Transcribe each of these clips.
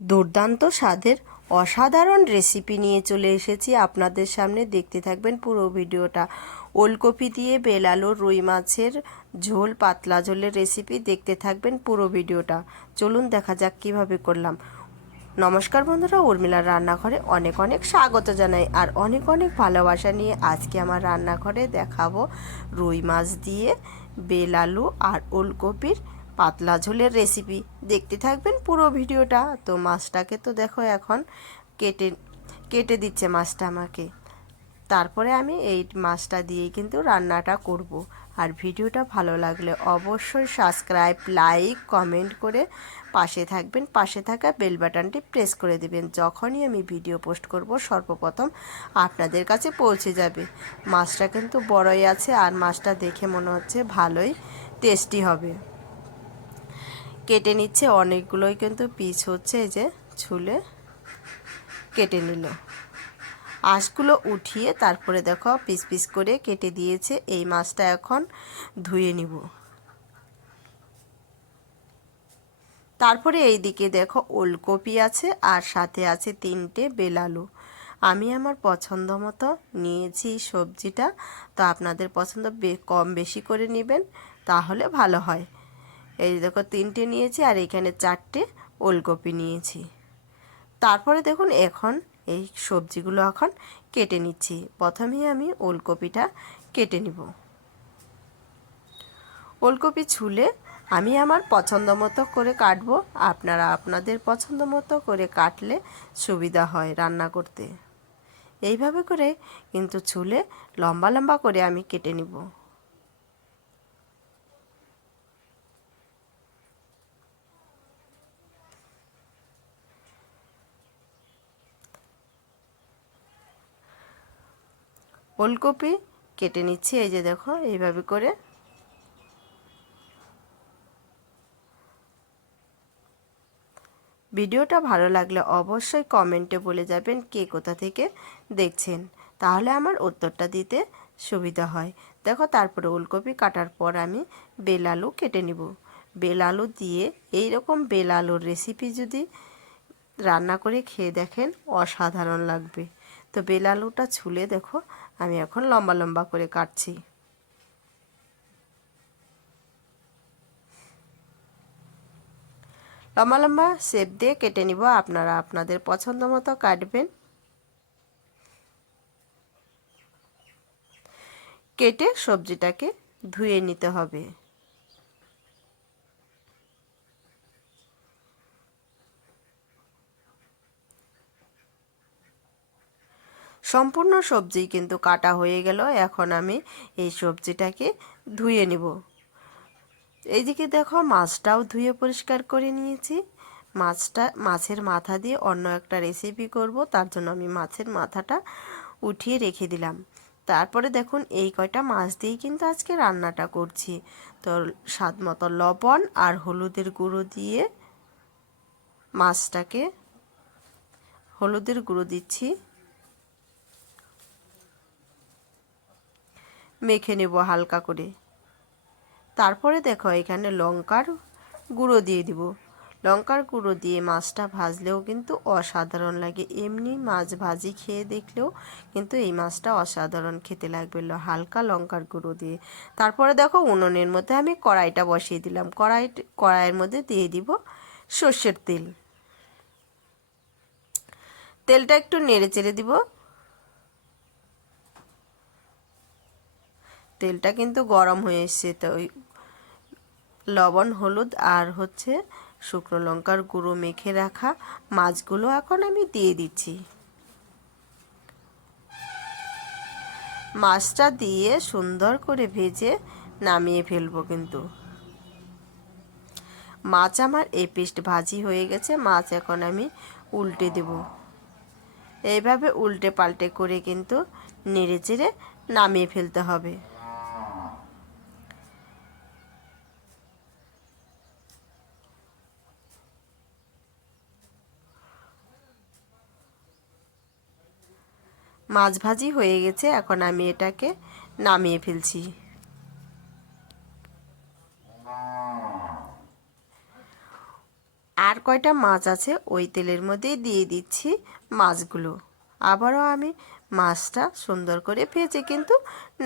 দুর্দান্ত স্বাদের অসাধারণ রেসিপি নিয়ে চলে এসেছি আপনাদের সামনে। দেখতে থাকবেন পুরো ভিডিওটা। ওলকপি দিয়ে বেলালুর রুই মাছের ঝোল, পাতলা ঝোলের রেসিপি দেখতে থাকবেন পুরো ভিডিওটা। চলুন দেখা যাক কীভাবে করলাম। নমস্কার বন্ধুরা, উর্মিলার রান্নাঘরে অনেক অনেক স্বাগত জানাই আর অনেক অনেক ভালোবাসা নিয়ে আজকে আমার রান্নাঘরে দেখাবো রুই মাছ দিয়ে বেলালু আর ওলকপির পাতলা ঝোলের রেসিপি দেখতে থাকবেন পুরো ভিডিওটা। তো মাছটাকে তো দেখো এখন কেটে কেটে দিচ্ছে মাছটা আমাকে। তারপরে আমি এই মাছটা দিয়েই কিন্তু রান্নাটা করব। আর ভিডিওটা ভালো লাগলে অবশ্যই সাবস্ক্রাইব লাইক কমেন্ট করে পাশে থাকবেন। পাশে থাকা বেল বাটনটি প্রেস করে দেবেন। যখনই আমি ভিডিও পোস্ট করব, সর্বপ্রথম আপনাদের কাছে পৌঁছে যাবে। মাছটা কিন্তু বড়ই আছে আর মাছটা দেখে মনে হচ্ছে ভালোই টেস্টি হবে। কেটে নিচ্ছে, অনেকগুলোই কিন্তু পিস হচ্ছে এই যে ছুলে কেটে নিল। আঁশগুলো উঠিয়ে তারপরে দেখো পিস পিস করে কেটে দিয়েছে, এই মাছটা এখন ধুয়ে নিব। তারপরে এই দিকে দেখো ওলকপি আছে আর সাথে আছে তিনটে বেলালু। আমি আমার পছন্দ মতো নিয়েছি সবজিটা, তো আপনাদের পছন্দ কম বেশি করে নেবেন, তাহলে ভালো হয়। এই দেখো, তিনটে নিয়েছি আর এখানে চারটে ওলকপি নিয়েছি। তারপরে দেখুন, এখন এই সবজিগুলো এখন কেটে নিচ্ছি। প্রথমেই আমি ওলকপিটা কেটে নিব। ওলকপি ছুলে আমি আমার পছন্দ মতো করে কাটবো। আপনারা আপনাদের পছন্দ মতো করে কাটলে সুবিধা হয় রান্না করতে। এইভাবে করে কিন্তু ছুলে লম্বা লম্বা করে আমি কেটে নিব। ওলকপি কেটে নিচ্ছি, এই যে দেখো, এইভাবে করে। ভিডিওটা ভালো লাগলে অবশ্যই কমেন্টে বলে যাবেন কে কোথা থেকে দেখছেন। তাহলে আমার উত্তরটা দিতে সুবিধা হয়। দেখো, তারপরে ওলকপি কাটার পর আমি বেল আলু কেটে নিব। বেল আলু দিয়ে এই রকম বেল আলুর রেসিপি যদি রান্না করে খেয়ে দেখেন, অসাধারণ লাগবে। তো বেল আলুটা ছুলে দেখো, আমি এখন লম্বা লম্বা করে কাটছি। লম্বা লম্বা শেপ দিয়ে কেটে নিব, আপনারা আপনাদের পছন্দ মতো কাটবেন। কেটে সবজিটাকে ধুয়ে নিতে হবে। সম্পূর্ণ সবজি কিন্তু কাটা হয়ে গেল। এখন আমি এই সবজিটাকে ধুয়ে নিব। এইদিকে দেখো মাছটাও ধুয়ে পরিষ্কার করে নিয়েছি। মাছটা, মাছের মাথা দিয়ে অন্য একটা রেসিপি করব। তার জন্য আমি মাছের মাথাটা উঠিয়ে রেখে দিলাম। তারপরে দেখুন এই কয়টা মাছ দিয়েই কিন্তু আজকে রান্নাটা করছি। তো স্বাদ মতো লবণ আর হলুদের গুঁড়ো দিয়ে মাছটাকে, হলুদের গুঁড়ো দিচ্ছি। মেখে নেব হালকা করে। তারপরে দেখো এখানে লঙ্কার গুঁড়ো দিয়ে দিব। লঙ্কার গুঁড়ো দিয়ে মাছটা ভাজলেও কিন্তু অসাধারণ লাগে। এমনি মাছ ভাজি খেয়ে দেখলেও কিন্তু এই মাছটা অসাধারণ খেতে লাগবে হালকা লঙ্কার গুঁড়ো দিয়ে। তারপরে দেখো উনুনের মধ্যে আমি কড়াইটা বসিয়ে দিলাম। কড়াই, কড়াইয়ের মধ্যে দিয়ে দিব সর্ষের তেল। তেলটা একটু নেড়ে চেড়ে দিব। তেলটা কিন্তু গরম হয়ে এসছে। তো ওই লবণ, হলুদ আর হচ্ছে শুকনো লঙ্কার গুঁড়ো মেখে রাখা মাছগুলো এখন আমি দিয়ে দিচ্ছি। মাছটা দিয়ে সুন্দর করে ভেজে নামিয়ে ফেলব কিন্তু। মাছ আমার এই পেস্ট ভাজি হয়ে গেছে, মাছ এখন আমি উল্টে দেব। এইভাবে উল্টে পাল্টে করে কিন্তু নেড়ে চেড়ে নামিয়ে ফেলতে হবে। মাছ ভাজি হয়ে গেছে, এখন আমি এটাকে নামিয়ে ফেলছি। আর কয়টা মাছ আছে ওই তেলের মধ্যেই দিয়ে দিচ্ছি মাছগুলো। আবারও আমি মাছটা সুন্দর করে ভেজে কিন্তু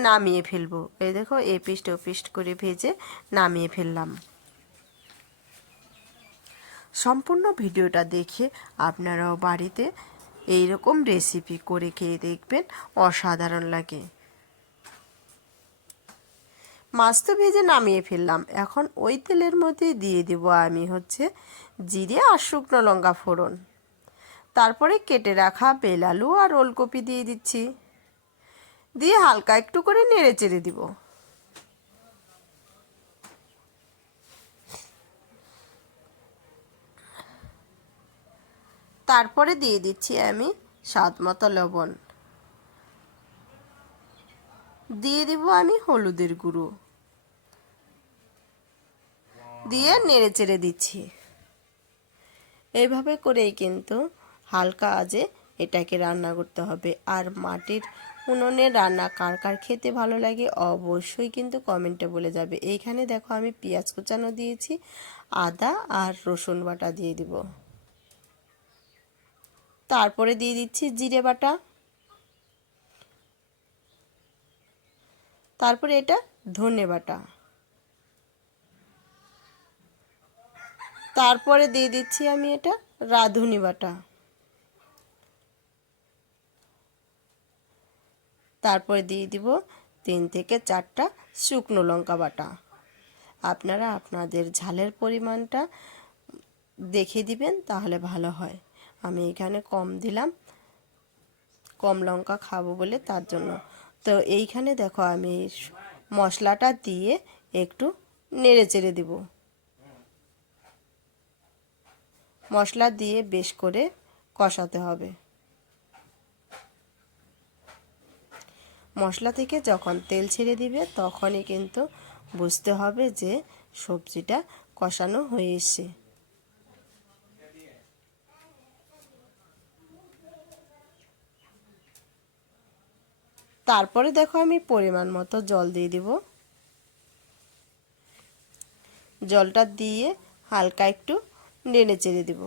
নামিয়ে ফেলব। এই দেখো এ পিস্ট ও পিস্ট করে ভেজে নামিয়ে ফেললাম। সম্পূর্ণ ভিডিওটা দেখে আপনারাও বাড়িতে এই রকম রেসিপি করে খেয়ে দেখবেন অসাধারণ লাগে। মাছ তো ভেজে নামিয়ে ফেললাম। এখন ওই তেলের মধ্যে দিয়ে দেব আমি হচ্ছে জিরে আর শুকনো লঙ্কা ফোড়ন। তারপরে কেটে রাখা বেলালু আর ওলকপি দিয়ে দিচ্ছি। দিয়ে হালকা একটু করে নেড়ে চেড়ে দিব। তারপরে দিয়ে দিচ্ছি আমি স্বাদ মতো লবণ। দিয়ে দিব আমি হলুদের গুঁড়ো। দিয়ে নেড়ে চেড়ে দিচ্ছি। এইভাবে করেই কিন্তু হালকা আজে এটাকে রান্না করতে হবে। আর মাটির উনুনে রান্না কার কার খেতে ভালো লাগে অবশ্যই কিন্তু কমেন্টে বলে যাবে। এইখানে দেখো আমি পেঁয়াজ কুচানো দিয়েছি, আদা আর রসুন বাটা দিয়ে দিব। তারপরে দিয়ে দিচ্ছি জিরে বাটা। তারপরে এটা ধনে বাটা। তারপরে দিয়ে দিচ্ছি আমি এটা রাঁধুনি বাটা। তারপরে দিয়ে দিব তিন থেকে চারটা শুকনো লঙ্কা বাটা। আপনারা আপনাদের ঝালের পরিমাণটা দেখে দিবেন, তাহলে ভালো হয়। আমি এখানে কম দিলাম। কম লঙ্কা খাব বলে তার জন্য। তো এইখানে দেখো আমি মশলাটা দিয়ে একটু নেড়ে চেড়ে দিব। মশলা দিয়ে বেশ করে কষাতে হবে। মশলা থেকে যখন তেল ছেড়ে দিবে তখনই কিন্তু বুঝতে হবে যে সবজিটা কষানো হয়ে এসছে। তারপরে দেখো আমি পরিমাণ মতো জল দিয়ে দিব। জলটা দিয়ে হালকা একটু নেড়ে চেড়ে দেব।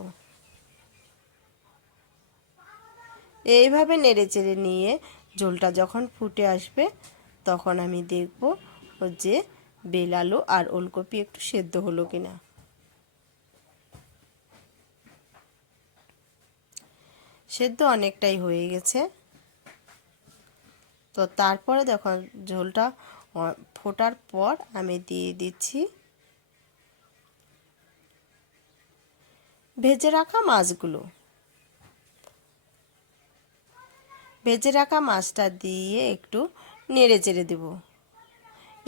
এইভাবে নেড়ে চেড়ে নিয়ে ঝোলটা যখন ফুটে আসবে, তখন আমি দেখব যে বেল আলু আর ওলকপি একটু সেদ্ধ হলো কিনা। সেদ্ধ অনেকটাই হয়ে গেছে। তো তারপরে দেখো ঝোলটা ফোটার পর আমি দিয়ে দিচ্ছি ভেজে রাখা মাছগুলো। ভেজে রাখা মাছটা দিয়ে একটু নেড়ে চেড়ে দেব।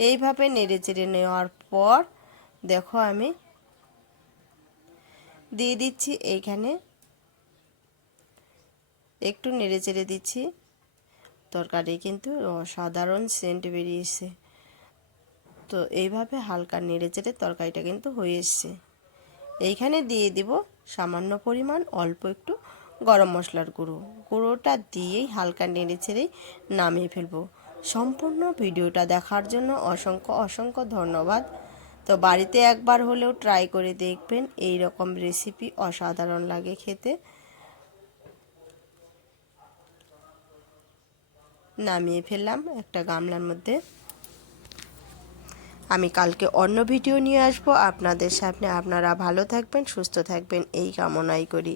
এইভাবে নেড়ে চেড়ে নেওয়ার পর দেখো আমি দিয়ে দিচ্ছি এইখানে। একটু নেড়ে চেড়ে দিচ্ছি। তরকারি কিন্তু অসাধারণ সেন্ট বেরিয়েছে। তো এইভাবে হালকা নেড়ে চেড়ে তরকারিটা কিন্তু হয়ে এসছে। এইখানে দিয়ে দিব সামান্য পরিমাণ অল্প একটু গরম মশলার গুঁড়ো। গুঁড়োটা দিয়েই হালকা নেড়ে ছেড়েই নামিয়ে ফেলব। সম্পূর্ণ ভিডিওটা দেখার জন্য অসংখ্য অসংখ্য ধন্যবাদ। তো বাড়িতে একবার হলেও ট্রাই করে দেখবেন এই রকম রেসিপি অসাধারণ লাগে খেতে। নামিয়ে ফেললাম একটা গামলার মধ্যে। আমি কালকে অন্য ভিডিও নিয়ে আসব। আপনাদের সামনে আপনারা ভালো থাকবেন, সুস্থ থাকবেন, এই কামনাই করি।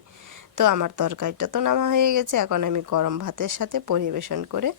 তো আমার তরকারিটা তো নামা হয়ে গেছে। এখন আমি গরম ভাতের সাথে পরিবেশন করে